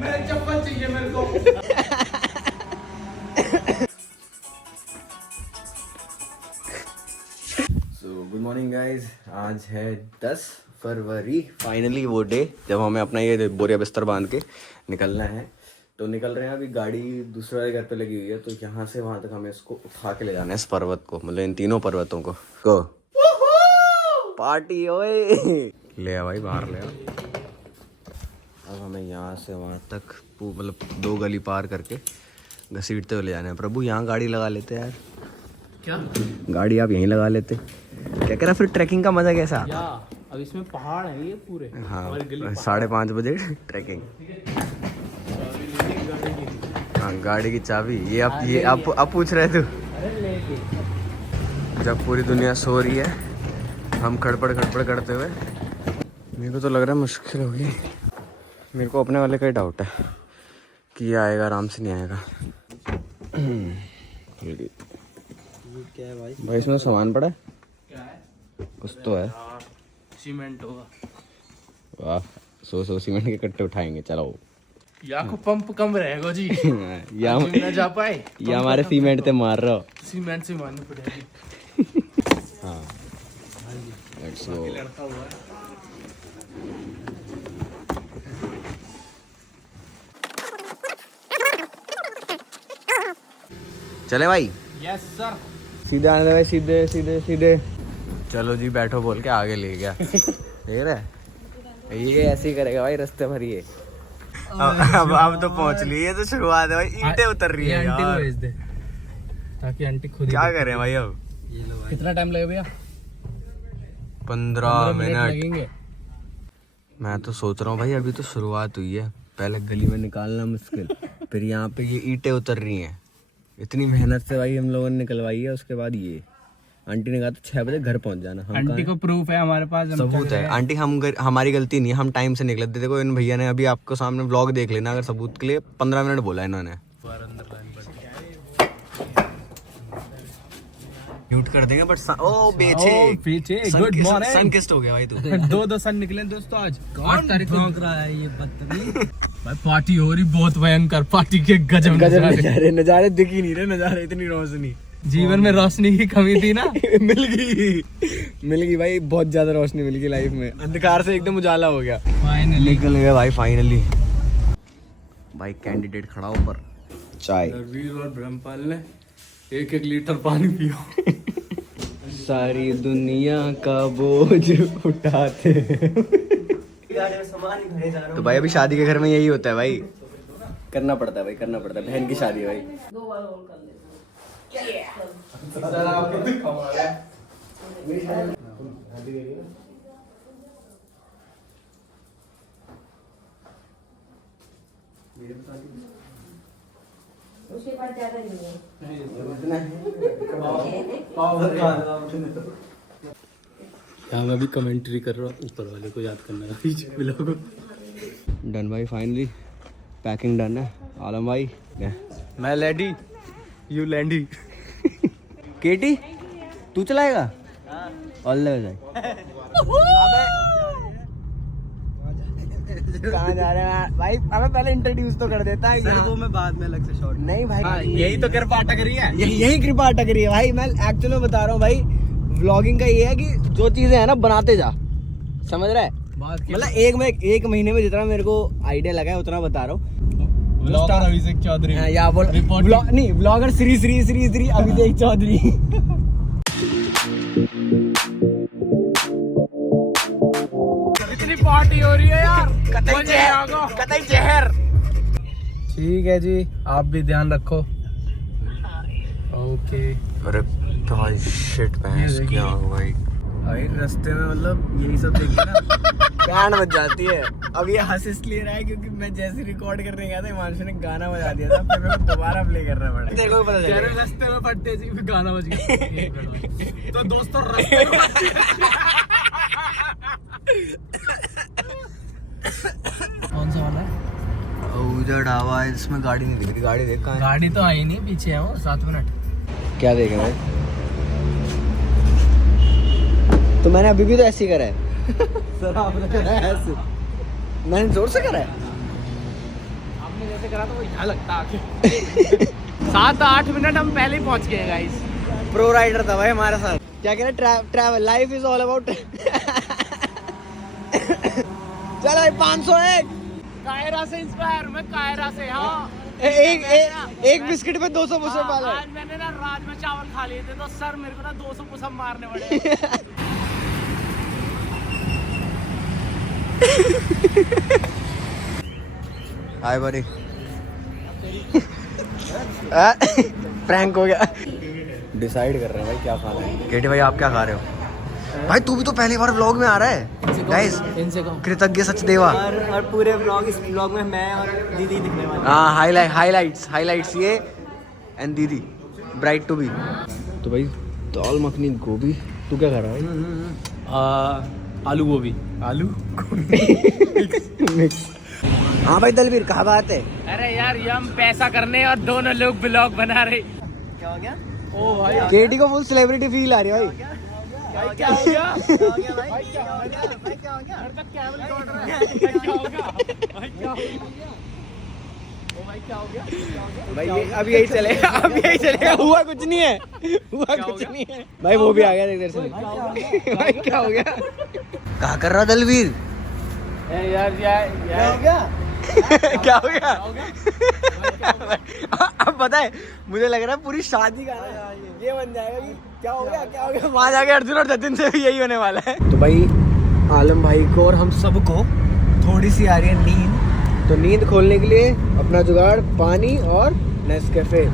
मेरे चप्पल चाहिए मेरे को। गुड मॉर्निंग गाइज, आज है 10 फरवरी। फाइनली वो डे जब हमें अपना ये बोरिया बिस्तर बांध के निकलना है। तो निकल रहे हैं। अभी गाड़ी दूसरे वाले घर पे लगी हुई है, तो यहाँ से वहाँ तक हमें इसको उठा के ले जाना है, इस पर्वत को, मतलब इन तीनों पर्वतों को। पार्टी ओए, ले आ भाई, बाहर ले आ। अब हमें यहाँ से वहाँ तक मतलब 2 गली पार करके घसीटते हुए ले जाना है। प्रभु यहाँ गाड़ी लगा लेते यार। क्या गाड़ी आप यहीं लगा लेते, क्या कह रहा, फिर ट्रैकिंग का मजा कैसा? अब इसमें पहाड़ है ये पूरे। हाँ, 5:30 बजे ट्रैकिंग। हाँ, गाड़ी की चाबी ये आप पूछ रहे थे। जब पूरी दुनिया सो रही है, हम खड़पड़ करते हुए, मेरे को तो लग रहा है मुश्किल होगी। मेरे को अपने वाले का ही डाउट है कि ये आएगा, आराम से नहीं आएगा। क्या है भाई? भाई इसमें सामान पड़ा है, क्या है? कुछ तो है। सीमेंट होगा। वाह, 100 सीमेंट के कट्टे उठाएंगे, चलो। या को पंप कम रहेगा जी। या ना जा पाए या हमारे सीमेंट पे मार रहा हो। सीमेंट से मारनी पड़ेगी। हाँ, लेट्स गो। लड़का हुआ है। चले भाई। Yes sir. सीधे आने दे भाई, सीधे सीधे सीधे। चलो जी, बैठो बोल के आगे ले गया। देख रहे, ये ऐसे ही करेगा भाई रास्ते भर। ये अब तो पहुंच ली, ये तो शुरुआत है भाई। ईंटें उतर रही है आंटी को यार, भेज दे ताकि आंटी खुद क्या करें भाई अब। कितना टाइम लगेगा भैया? 15 मिनट लगेंगे। मैं तो सोच रहा हूँ भाई, अभी तो शुरुआत हुई है, पहले गली में निकालना मुश्किल, फिर यहाँ पे ये ईंटें उतर रही हैं। इतनी मेहनत से भाई हम लोगों ने निकलवाई है। उसके बाद ये आंटी ने कहा तो 6 बजे घर पहुंच जाना। हम आंटी को प्रूफ है हमारे पास, सबूत है। आंटी हमारी गलती नहीं है, हम टाइम से निकले थे। देखो इन भैया ने, अभी आपको सामने व्लॉग देख लेना अगर सबूत के लिए, 15 मिनट बोला इन्होंने। म्यूट कर देंगे बट ओ पीछे गुड मॉर्निंग। सनकिस्ट हो गया भाई तू। 2 सन निकले दोस्तों आज। 8 तारीख को भौंक रहा है ये बदतमीज। भाई पार्टी हो रही, बहुत भयंकर पार्टी के गजब नजारे दिख ही नहीं रहे, नजारे इतनी रोशनी। जीवन में रोशनी की कमी थी ना। मिल गई भाई, बहुत ज्यादा रोशनी मिल गई लाइफ में। अंधकार से एकदम उजाला हो गया। फाइनली निकल गया भाई, फाइनली। भाई कैंडिडेट खड़ा ऊपर, चाय। वीर और ब्रह्मपाल ने 1-1 लीटर पानी पियो। सारी दुनिया का बोझ उठाते। तो भाई अभी शादी के घर में यही होता है भाई, करना पड़ता है भाई, करना पड़ता है। बहन की शादी है भाई। उसके पास ज्यादा नहीं है। यहाँ मैं भी कमेंट्री कर रहा हूँ, ऊपर वाले को याद करना है। डन भाई, फाइनली पैकिंग डन है। आलम भाई, मैं लैडी, यू लैंडी। केटी तू चलाएगा? All the way. कहाँ जा रहे हैं भाई? हमें पहले इंट्रोड्यूस तो कर देता है। सर वो मैं बाद में अलग से शॉट। नहीं भाई, यही तो कृपा अटक रही है। यही कृपा अटक रही है भाई। मैं एक्चुअली में बता रहा हूँ भाई, व्लॉगिंग का ये है कि जो चीजें है ना, बनाते जा, समझ रहा है? मतलब एक महीने में जितना मेरे को आइडिया लगा है उतना बता रहा हूँ। ब्लॉगर अभिषेक चौधरी। या बोल नहीं, ब्लॉगर श्री अभिषेक चौधरी। इतनी पार्टी हो रही है यार, कतई जहर। ठीक है जी, आप भी ध्यान रखो। ओके। अरे भाई शिट, भैंस क्या हो भाई। भाई रास्ते में मतलब यही सब देखिए ना, गान बज जाती है। अब ये हंस इसलिए रहा है क्योंकि मैं जैसे रिकॉर्ड करने गया था, हिमांशु ने गाना बजा दिया था, फिर मेरे को दोबारा प्ले करना पड़ा। तेरे को भी पता चला रास्ते में फटते जी गाना बज गया। तो दोस्तों रास्ते में कौन सा वाला है? उधर ढाबा है, इसमें गाड़ी नहीं दिख रही। गाड़ी देख कहाँ है? गाड़ी तो आई नहीं, पीछे है वो। 7 मिनट। क्या देखें भाई? तो मैंने अभी भी तो ऐसे ही करा है। सर आपने करा है ऐसे। मैंने जोर से करा है। आपने जैसे करा तो वो यहाँ लगता आके 7-8 मिनट हम पहले ही पहुंच गए गाइस। प्रो राइडर था भाई हमारे साथ। क्या कह रहे, travel life is all about. चलो भाई 501। कायरा से इंस्पायर, मैं कायरा से। हाँ एक बिस्किट पे 200 पुशअप वाला है। आज मैंने ना राजमा चावल खा लिए थे तो सर मेरे को ना 200 पुशअप मारने पड़े। हाय बड़ी। प्रैंक हो गया। डिसाइड कर रहे हैं भाई क्या खाना है। केटी भाई आप क्या खा रहे हो? भाई तू भी तो पहली बार व्लॉग में आ रहा है गाइस। इनसे कहो कृतज्ञ सचदेवा। और पूरे व्लॉग, इस व्लॉग में मैं और दीदी दिखने वाले। हाँ हाईलाइट्स ये एंड दीदी ब्राइट टू बी। तो भाई दाल मखनी गोभी। तू क्या खा रहा है भाई? आलू गोभी। आलू मिक्स। हाँ भाई दलवीर कहाँ बात है? अरे यार ये हम पैसा करने और दोनों लोग ब्लॉग बना रहे। क्या हो गया? ओ भाई केटी को फुल सेलिब्रिटी फील आ रही है भाई। भाई क्या हो गया? क्या हो गया भाई? क्या हो गया? भाई क्या हो गया? मेरे तक कैमरे लौट रहा है। भाई क्या हो गया? भाई क्या हो गया? ओ भाई क्या हो गया? भाई ये अब यही चलेगा। हुआ कुछ नहीं है। नहीं है भाई। वो भी आ गया इधर से। भाई क्या हो गया? कहाँ कर रहा दलवीर? यार क्या हो गया? क्या हो गया? अब पता है मुझे लग रहा है पूरी शादी का ये बन जाएगा कि क्या हो गया। वहाँ जाके अर्जुन और जतिन से भी यही होने वाला है। तो भाई आलम भाई को और हम सबको थोड़ी सी आ रही है नींद। तो नींद खोलने के लिए अपना जुगाड़ पानी और नेस्कैफे।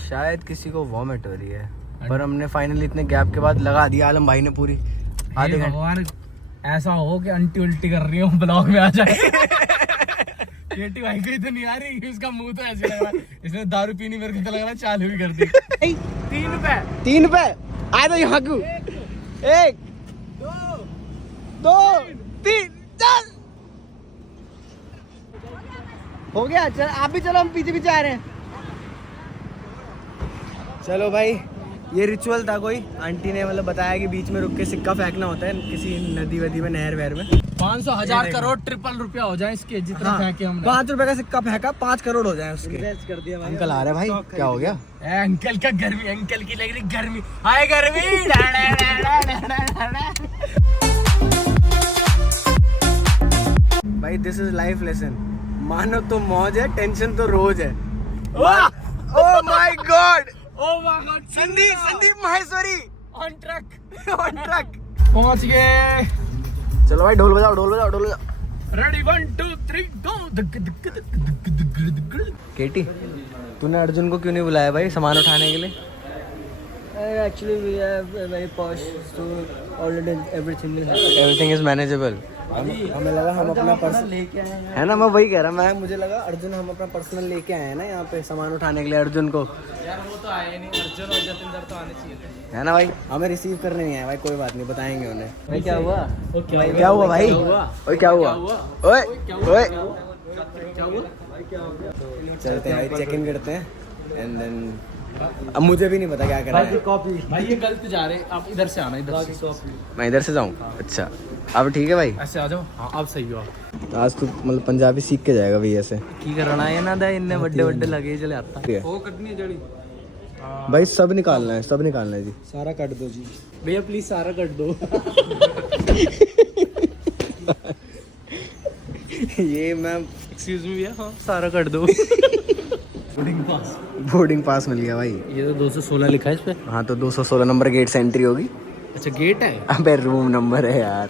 शायद किसी को वॉमिट हो रही है पर हमने फाइनली इतने गैप के बाद लगा दिया। आलम भाई ने पूरी आधे घंटे। भगवान ऐसा हो कि अंटी उल्टी कर रही हूँ ब्लॉग में आ जाए। केटी भाई को तो नहीं आ रही, इसका मुंह तो ऐसे लग रहा है इसने दारू पीनी मेरे को तो लग रहा है चालू भी कर दी। 3 रुपए आए तो यहाँ को 1 2 3 चल हो गया। चल आप भी चलो, हम पीछे पीछे आ रहे हैं। चलो भाई ये रिचुअल था कोई आंटी ने मतलब बताया कि बीच में रुक के सिक्का फेंकना होता है किसी नदी वदी में नहर वहर में। 500 1000 करोड़ ट्रिपल रुपया हो जाए इसके जितना फेंके हमने। 5 रुपए का सिक्का फेंका 5 करोड़ हो जाए उसके। कर दिया भाई। अंकल आ रहे भाई क्या हो गया? अंकल का गर्मी, अंकल की लग रही गर्मी। हाय गर्मी। भाई दिस इज लाइफ लेसन। मानो तो मौज है, टेंशन तो रोज है। Oh my God. Oh my God. Sandeep Maheshwari on truck पहुंच गए। चलो भाई ढोल बजाओ। रेडी 1 2 3 गो। केटी तूने अर्जुन को क्यों नहीं बुलाया भाई सामान उठाने के लिए? Actually we have a very posh, so already everything is manageable. हमें लगा हम अपना पर्सनल लेके आए हैं। है ना, मैं वही कह रहा। मुझे लगा अर्जुन हम अपना पर्सनल लेके आए हैं ना यहाँ पे सामान उठाने के लिए अर्जुन को। यार वो तो आए नहीं, अर्जुन और जतिन तो आने चाहिए थे। है ना भाई, हमें रिसीव करने नहीं आए भाई। कोई बात नहीं, बताएंगे उन्हें। भाई क्या हुआ? क्या हुआ भाई? ओए क्या हुआ? ओए चलते हैं भाई, चेक इन करते हैं एंड देन अब मुझे भी नहीं पता क्या करना है। कॉपी भाई ये गलत जा रहे हैं, आप इधर से आना, इधर से। मैं इधर से जाऊँ? अच्छा अब ठीक है भाई, ऐसे आ जाओ। हाँ अब सही हो आप। आज तो मतलब पंजाबी सीख के जाएगा भैया से। की करना है ना दा इन्ने बड़े बड़े लगे चले आता। वो कटनी जड़ी भाई सब निकालना है, सब निकालना है जी। सारा कट दो जी भैया, प्लीज सारा कट दो। ये मैम एक्सक्यूज मी भैया, हाँ सारा कट दो। बोर्डिंग पास मिल गया भाई। ये तो 216 लिखा है इस पे। हाँ तो 216 नंबर गेट से एंट्री होगी। अच्छा गेट है। अबे रूम नंबर है यार।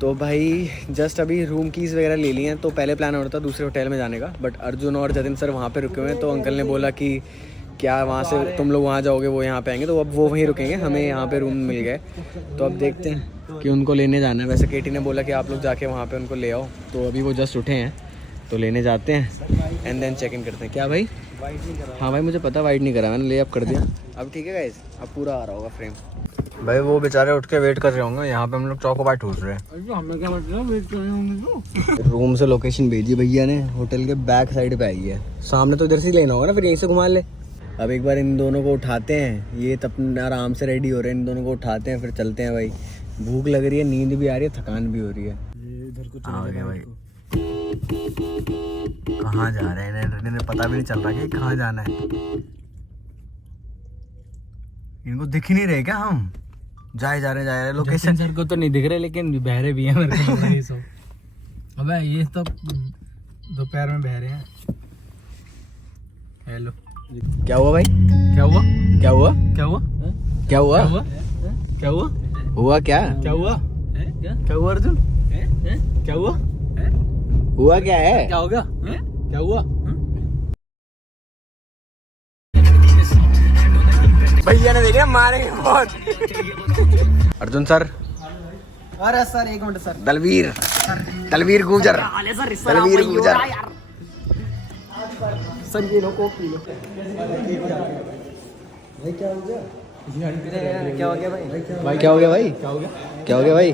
तो भाई जस्ट अभी रूम कीज वगैरह ले लिए हैं। तो पहले प्लान हो रहा था दूसरे होटल में जाने का, बट अर्जुन और जतिन सर वहाँ पे रुके हुए हैं। तो अंकल ने बोला कि क्या वहाँ से तुम लोग वहाँ जाओगे, वो यहाँ पे आएंगे, तो अब वो वहीं रुकेंगे। हमें यहाँ पे रूम मिल गए, तो अब देखते हैं कि उनको लेने जाना है। वैसे केटी ने बोला कि आप लोग जाके वहाँ पे उनको ले आओ, तो अभी वो जस्ट उठे हैं, तो लेने जाते हैं एंड देन चेक इन करते हैं। क्या भाई? हाँ भाई मुझे पता, वाइड नहीं करा मैंने, ले अप कर दिया। अब ठीक है गाइस, अब पूरा आ रहा होगा फ्रेम। भाई वो बेचारे उठ के वेट कर रहे होंगे, यहाँ पे हम लोग चौकोबार ठूस रहे हैं। हमें क्या मतलब वेट कर रहे होंगे। रूम से लोकेशन भेजी भैया ने, होटल के बैक साइड पे आई है। सामने तो इधर से ही लेना होगा ना, फिर यहीं से घुमा ले। अब एक बार इन दोनों को उठाते हैं, ये तब आराम से रेडी हो रहे हैं, इन दोनों को उठाते हैं फिर चलते हैं भाई। भूख लग रही है, नींद भी आ रही है, थकान भी हो रही है। इधर को चले भाई। कहाँ जा रहे हैं इन्हें पता भी नहीं चल रहा कि कहाँ जाना है। इनको दिख ही नहीं रहे क्या हम जा रहे हैं लोकेशन। सर को तो नहीं दिख रहे लेकिन बहरे भी हैं मेरे को लग रहा है ये सब। अबे ये तो दोपहर में बहरे हैं। हेलो क्या हुआ भाई? क्या हुआ? क्या हुआ? क्या हुआ? क्या हुआ? क्या हुआ? हुआ क्या? क्या हुआ? क्या हुआ अर्जुन? क्या हुआ? हुआ क्या है? क्या हो गया? क्या हुआ? भैया ने देखा मारेंगे बहुत। अर्जुन सर। अरे सर एक मिनट सर। दलवीर गुजर। दलवीर गुजर। सर ये लो कोक पी लो। भाई क्या हो गया? क्या हो गया भाई? भाई क्या हो गया भाई? क्या हो गया? क्या हो गया भाई?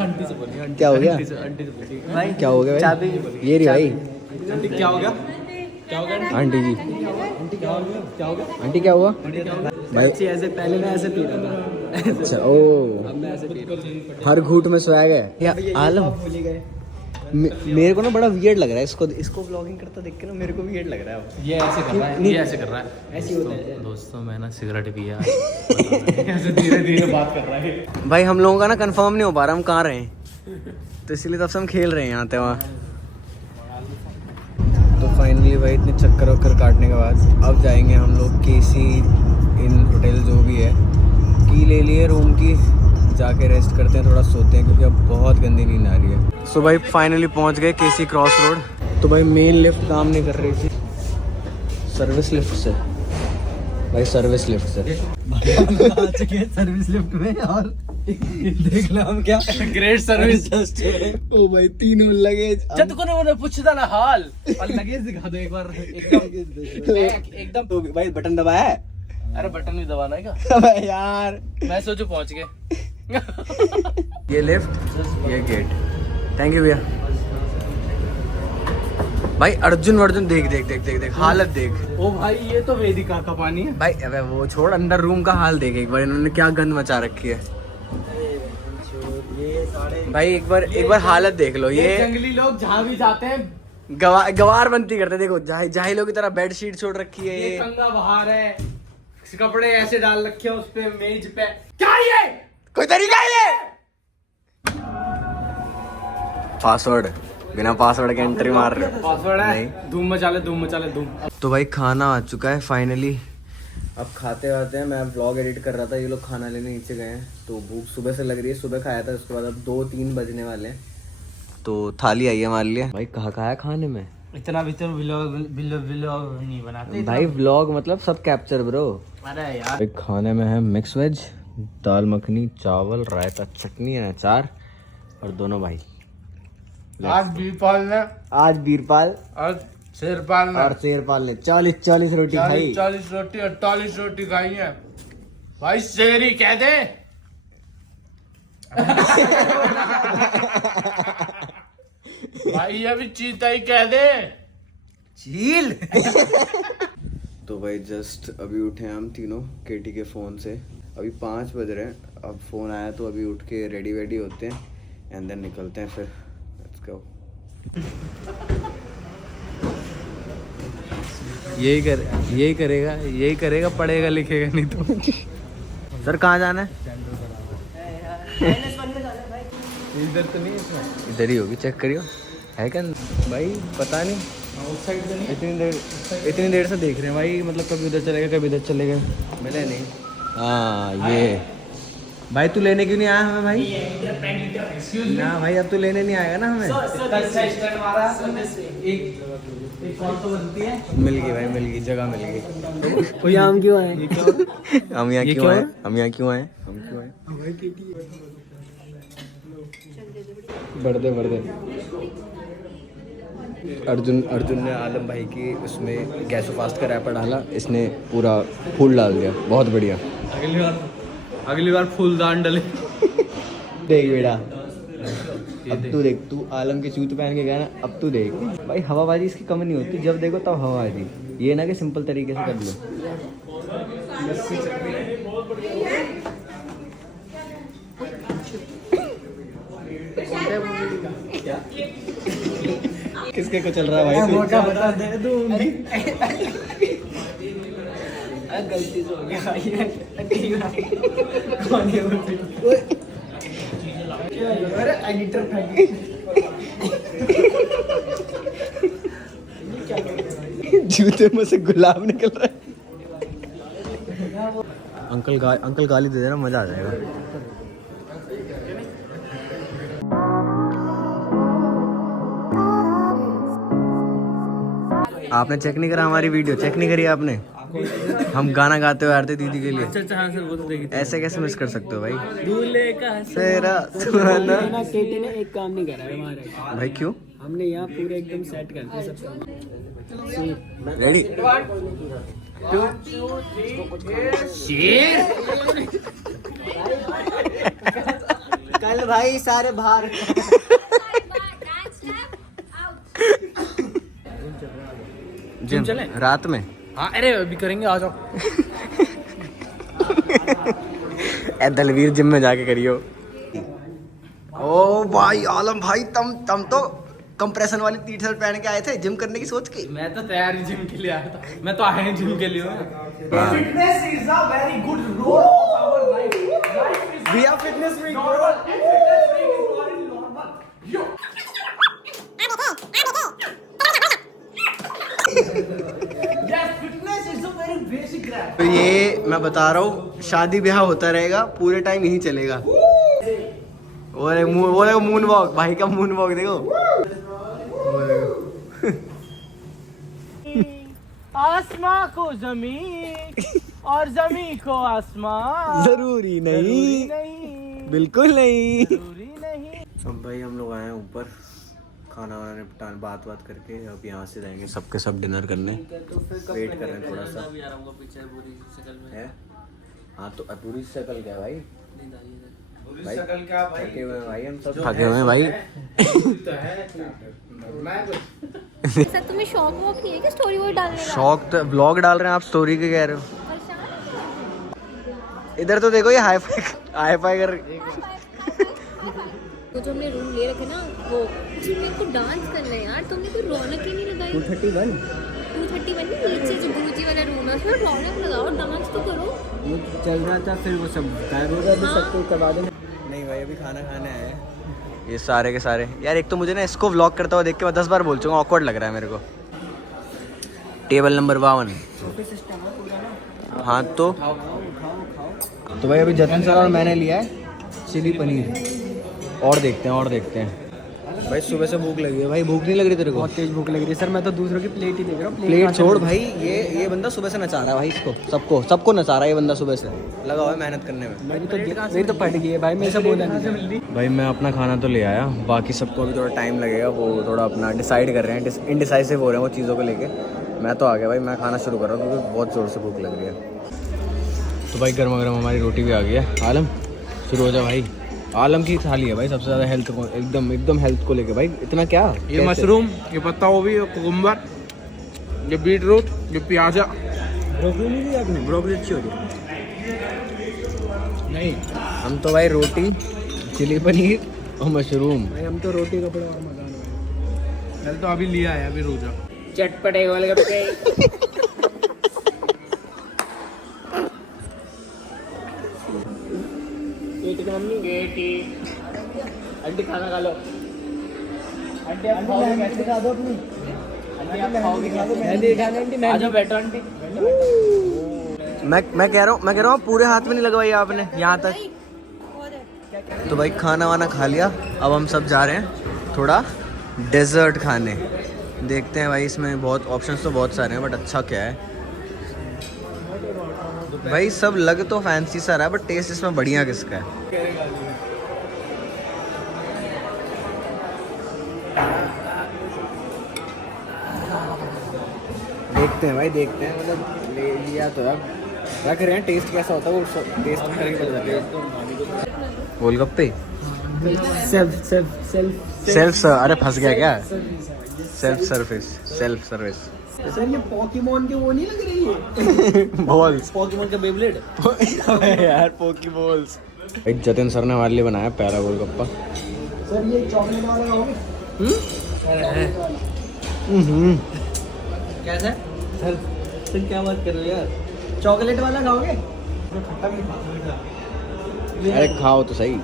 आंटी से बोलिए। क्या हो गया? आंटी से बोलिए। भाई क्या हो गया भाई? चाबी ये रही भाई। आंटी क्या हो गया? क्या हो गया? आंटी जी। आंटी क्या हो गया? क्या हो गया? आंटी क्या हुआ? भाई ऐसे पहले मैं ऐसे पी रहा था। अच्छा ओ मैं ऐसे पी रहा हूँ। हर घूंट में स्वैग है या आलम। भूल गए। मेरे को ना बड़ा वियर्ड लग रहा है इसको व्लॉगिंग करता देख के ना मेरे को वियर्ड लग रहा है। ये ऐसे कर रहा है। ये ऐसे कर रहा है। ऐसे होता है। दोस्तों मैं ना सिगरेट पिया। ऐसे धीरे धीरे बात कर रहा है। भाई हम लोगों का ना कंफर्म नहीं हो पा रहा हम कहाँ रहे हैं, तो इसीलिए तब से हम खेल रहे हैं यहाँ वहाँ। तो फाइनली भाई इतने चक्कर वक्कर काटने के बाद अब जाएंगे हम लोग केसी इन होटल जो भी है, की ले लिए रूम की, जाके रेस्ट करते हैं, थोड़ा सोते हैं क्योंकि अब बहुत गंदी नींद आ रही है। सो भाई फाइनली पहुंच गए केसी क्रॉस रोड। तो भाई मेन लिफ्ट काम नहीं कर रही थी, सर्विस लिफ्ट से भाई, सर्विस लिफ्ट से सर्विस लिफ्ट में और देख लो हम क्या ग्रेट सर्विस। ओ भाई तीनों लगेज जब को ना पूछता ना हाल और लगेज दिखा दो एक बार एकदम। तो भाई बटन दबाया है? अरे बटन भी दबाना है क्या? अबे यार मैं सोचो पहुंच गए। ये लिफ्ट ये गेट। थैंक यू भैया। भाई अर्जुन देख हालत देख। ओ भाई ये तो वेदिका का पानी है भाई अबे वो छोड़, अंदर रूम का हाल देख एक बार, इन्होंने क्या गंद मचा रखी है। भाई एक बार हालत देख लो। ये जंगली लोग जहाँ भी जाते हैं गवार बनती करते, देखो जाहिलों की तरह बेड शीट छोड़ रखी है। ये कंगा बाहर है, कपड़े ऐसे डाल रखे हैं उस पे मेज पे। क्या ये कोई तरीका है ये? पासवर्ड बिना पासवर्ड के एंट्री मार रहे हो। पासवर्ड है? नहीं। धूम मचा ले धूम। तो भाई खाना आ चुका है फाइनली, अब खाते हैं। मैं व्लॉग एडिट कर रहा था, ये लोग खाना लेने नीचे गए हैं, तो भूख सुबह से लग रही है। सुबह खाया था, उसके बाद अब 2-3 बजने वाले हैं, तो थाली आई है हमारे लिए। भाई कहाँ है खाने में? इतना भी तो व्लॉग नहीं बनाते भाई व्लॉग मतलब सब कैप्चर ब्रो। अरे यार भाई खाने में है मिक्स वेज, दाल मखनी, चावल, रायता, चटनी, अचार और दोनों भाई। आज बीरपाल और शेरपाल ने और शेरपाल ने 40 रोटी खाई। 40 रोटी 48 रोटी खाई है भाई। शेरी कह दे। भाई ये भी चीता ही कह दे। चील। तो भाई जस्ट अभी उठे हैं हम तीनों केटी के फ़ोन से। अभी 5 बज रहे हैं, अब फ़ोन आया तो अभी उठ के रेडी वेडी होते हैं एंड देन निकलते हैं फिर। Let's go. यही करेगा पढ़ेगा लिखेगा नहीं तो। सर कहाँ जाना है? इधर तो नहीं है, इधर ही होगी, चेक करियो है क्या भाई, पता नहीं। उस साइड तो नहीं। इतनी देर से देख रहे हैं भाई, मतलब कभी उधर चलेगा कभी इधर चलेगा, मिले नहीं। हाँ ये भाई तू लेने क्यों नहीं आया हमें भाई? ना भाई अब तू लेने नहीं आएगा ना हमें। मिल गई भाई, मिल गई जगह, मिल गई। हम क्यों आए? हम यहाँ क्यों आए? हम क्यों आए? बढ़ते अर्जुन ने आलम भाई की उसमें गैसो फास्ट का रैपर डाला, इसने पूरा फूल डाल दिया, बहुत बढ़िया। अगली बार फूलदान डले। देख बेटा, अब तू देख, तू आलम के जूते पहन के गया ना, अब तू देख भाई, हवाबाजी इसकी कम नहीं होती, जब देखो तब हवाबाजी। ये ना कि सिंपल तरीके से कर लो। किसके को चल रहा है भाई? मोटा बता दे दूंगी। गलती से हो गया भाई। कौन है वो? अरे एडिटर जूते में से गुलाब निकल रहा है। अंकल गाली दे देना, मजा आ जाएगा। आपने चेक नहीं करा हमारी वीडियो? चेक नहीं करी आपने? हम गाना गाते हुए आ रहे थे दीदी के लिए। हाँ सर, वो तो देखी। ऐसे कैसे मिस कर सकते हो भाई? दूल्हे का तेरा सुहाना। केटी ने एक काम नहीं करा है हमारे। भाई क्यों? हमने यहाँ पूरे एकदम सेट कर दिया सब। रेडी? कल भाई सारे बाहर। जिम चले? रात में? हाँ अरे अभी करेंगे, आ जाओ। ए दलवीर जिम में जाके करियो। ओ भाई आलम भाई, तम तो कंप्रेशन वाली टी शर्ट पहन के आए थे जिम करने की सोच के। मैं तो तैयार ही जिम के लिए आया था। मैं तो आया जिम के लिए। Fitness is a very good role of our life. We are fitness freak bro. तो ये मैं बता रहा हूँ, शादी ब्याह होता रहेगा, पूरे टाइम यही चलेगा। वो मून वॉक, भाई का मून वॉक देखो। आसमां को जमीन और जमीन को आसमां जरूरी नहीं, बिल्कुल नहीं। जरूरी नहीं। अब भाई हम लोग आए हैं ऊपर खाना वाना निपटान, बात करके अब यहाँ से जाएंगे सबके सब डिनर करने। वेट कर रहे हैं थोड़ा सा है। हाँ तो पूरी शक्ल क्या भाई? भाई थके हुए हैं भाई, हम सब थके हुए हैं भाई। सर तुम्हें शौक वॉक नहीं है कि स्टोरी वोरी डालने का? शौक तो व्लॉग डाल रहे हैं, आप स्टोरी के कह रहे हो। इधर तो देखो ये हाई फाई कर। वो जो हमने रूम ले रखे ना, वो उसमें मेरे को डांस करना है यार। तुमने कोई रौनक ही नहीं लगाई। 231 231 नहीं, नीचे जो गुरुजी वाला रूम है उसमें रौनक लगाओ, डांस तो करो। वो चल रहा था, फिर वो सब गायब हो गया। अभी सबको करवा देना। नहीं भाई अभी खाना खाने आए हैं ये सारे के सारे। यार एक तो मुझे ना इसको व्लॉग करता हुआ देख के मैं 10 बार बोल चुका हूँ, ऑकवर्ड लग रहा है मेरे को। Table number 52। हाँ तो भाई अभी जतन सर और मैंने लिया है चिली पनीर। और देखते हैं भाई। सुबह से भूख लगी है भाई। भूख नहीं लग रही तेरे को? बहुत तेज भूख लग रही है सर। मैं तो दूसरों की प्लेट ही देख रहा हूँ। प्लेट छोड़ भाई। ये बंदा सुबह से नचा रहा है भाई, इसको सबको नचा रहा है ये बंदा। सुबह से लगा हुआ है मेहनत करने में। मेरी तो पट गई है भाई, मेरे से बोला नहीं। भाई मैं अपना खाना तो ले आया, बाकी सबको अभी थोड़ा टाइम लगेगा। वो थोड़ा अपना डिसाइड कर रहे हैं, इनडिसाइसिव हो रहे हैं वो चीज़ों को लेके। मैं तो आ गया भाई, मैं खाना शुरू कर रहा हूँ क्योंकि बहुत ज़ोर से भूख लग रही है। तो भाई गर्मा गर्म हमारी रोटी भी आ गई है। आलम शुरू हो जा भाई। आलम की थाली है भाई सबसे ज़्यादा हेल्थ को, एकदम हेल्थ को लेके भाई। इतना क्या ये मशरूम, ये पत्ता गोभी, ये कुकुम्बर, ये बीट रूट, ये प्याजा। ब्रोकली नहीं दी आपने? ब्रोकली अच्छी होती है। नहीं हम तो भाई रोटी, चिली पनीर और मशरूम। भाई हम तो रोटी का बड़ा मजा है। मैंने तो अभी लिया है, अभी रोजा। चटपटे गोलगप्पे। आंटी खाना खा लो। आंटी आप खाओगे कैसे? खा दो अपनी। आंटी आप खाओगे कैसे? मैं दिखाना आंटी। मैं आ जाओ, बैठो आंटी। मैं कह रहा हूँ पूरे हाथ में नहीं लगवाई आपने यहाँ तक। तो भाई खाना वाना खा लिया, अब हम सब जा रहे हैं थोड़ा डेजर्ट खाने। देखते हैं भाई, इसमें बहुत ऑप्शंस तो बहुत सारे हैं, बट अच्छा क्या है भाई। सब लग तो फैंसी सा रहा है, बट टेस्ट इसमें बढ़िया किसका है? देखते हैं भाई, देखते हैं। मतलब ले लिया तो अब रख रहे हैं, टेस्ट कैसा होता है वो टेस्ट करके पता चलेगा। गोलगप्पे सेल्फ अरे फंस गया क्या? सेल्फ सर्विस सर ये पोकेमोन के वो नहीं लग रही है? बॉल्स पोकेमोन का बेब्लेड। यार पोकेबॉल्स। एक जतिन सर ने हमारे लिए बनाया प्यारा गोलगप्पा। सर ये चॉकलेट वाला खाओगे? कैसा है? सर क्या बात कर रहे हो यार? चॉकलेट वाला खाओगे? अरे खाओ तो सही।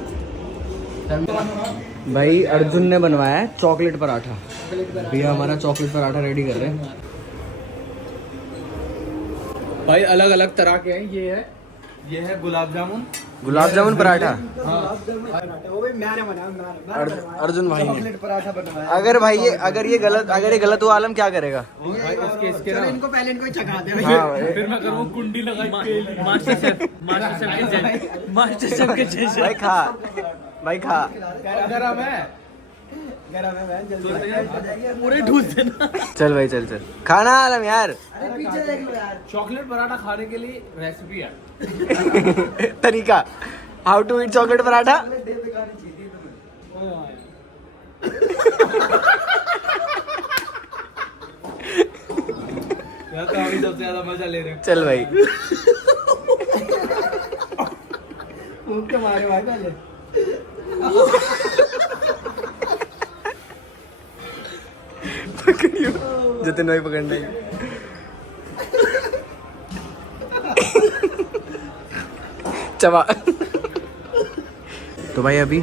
भाई अर्जुन ने बनवाया है चॉकलेट पराठा। भैया हमारा चॉकलेट पराठा रेडी कर रहे हैं। भाई अलग अलग तरह के हैं। ये है गुलाब जामुन पराठा। वो भी मैंने बनाया। अर्जुन भाई ने। चॉकलेट पराठा बनवाया। अगर ये गलत हुआ आलम क्या करेगा? इसके ना इनको पहले इनको चखा दे। हाँ, फिर मैं करूँ कुंडी लगा मास्टर शेफ के जैसे। भाई खा गरम है। पूरे ढूंढ देना। चल भाई चल खाना आलम यार। अरे पीछे देख लो यार। चॉकलेट पराठा खाने के लिए रेसिपी है। तरीका how to eat chocolate paratha. यार तो अभी सबसे ज्यादा मजा ले रहे हैं। चल भाई फूंक के मारे भाई पहले। जतिन भाई पकड़ना है। चबा। तो भाई अभी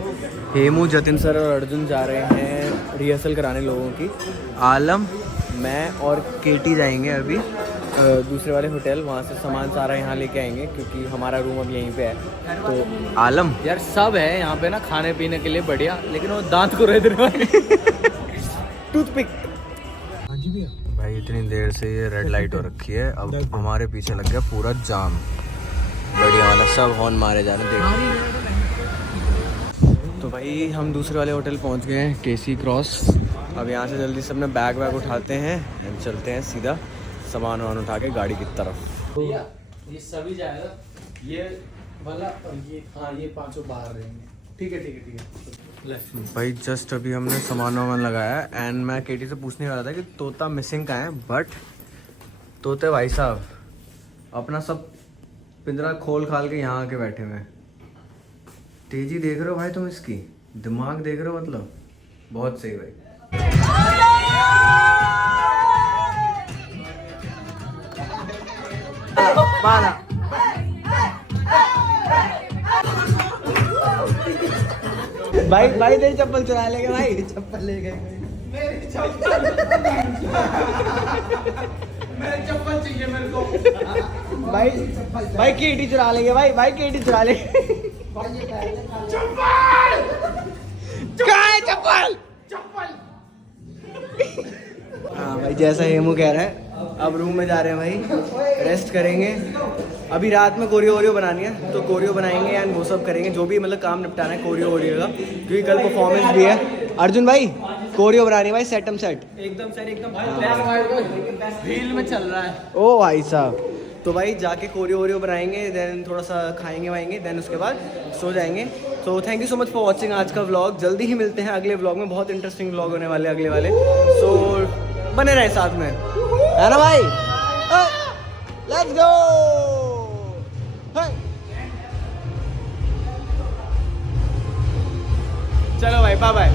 हेमू, जतिन सर और अर्जुन जा रहे हैं रिहर्सल कराने लोगों की। आलम, मैं और केटी जाएंगे अभी दूसरे वाले होटल। वहाँ से सामान सारा यहाँ लेके आएंगे क्योंकि हमारा रूम अब यहीं पे है। तो आलम यार सब है यहाँ पे ना खाने पीने के लिए बढ़िया, लेकिन वो दांत को रह टूथपिक। भाई इतनी देर से ये रेड लाइट हो रखी है, अब हमारे पीछे लग गया पूरा जाम। बढ़िया वाला सब हॉर्न मारे जा रहे हैं। तो भाई हम दूसरे वाले होटल पहुंच गए हैं, केसी क्रॉस। अब यहाँ से जल्दी से अपने बैग उठाते हैं एंड चलते हैं सीधा सामान वामान उठा के गाड़ी की तरफ। ये सभी जाएगा, ये वाला और ये, हाँ ये पांचों बाहर रहेंगे। ठीक है। भाई जस्ट अभी हमने सामान वामान लगाया एंड मैं केटी से पूछने वाला था कि तोता मिसिंग कहाँ है, बट तोते भाई साहब अपना सब पिंजरा खोल खाल के यहाँ आके बैठे हुए हैं। तेजी देख रहे हो भाई तुम इसकी, दिमाग देख रहे हो, मतलब बहुत सही भाई। भाई तेरी चप्पल चुरा लेंगे भाई। चप्पल ले गए। मेरी चप्पल चाहिए मेरे को। भाई केटी चुरा लेंगे भाई केटी चुरा लेंगे। चप्पल। हाँ भाई जैसा हेमू कह रहा है, अब रूम में जा रहे हैं भाई, रेस्ट करेंगे। अभी रात में कोरियो बनानी है तो कोरियो बनाएंगे एंड वो सब करेंगे, जो भी मतलब काम निपटाना है कोरियो का, क्योंकि कल परफॉर्मेंस भी है। अर्जुन भाई कोरियो बनानी है भाई, सेट एकदम सर एकदम रील में चल रहा है। ओ भाई साहब, तो भाई जाके कोरियो बनाएंगे, देन थोड़ा सा खाएंगे वाएंगे, देन उसके बाद सो जाएंगे। तो thank you so much for watching आज का व्लॉग। जल्दी ही मिलते हैं अगले व्लॉग में, बहुत इंटरेस्टिंग व्लॉग होने वाले अगले वाले। सो बने रहे साथ में, है ना भाई? Let's go. चलो भाई बाय बाय।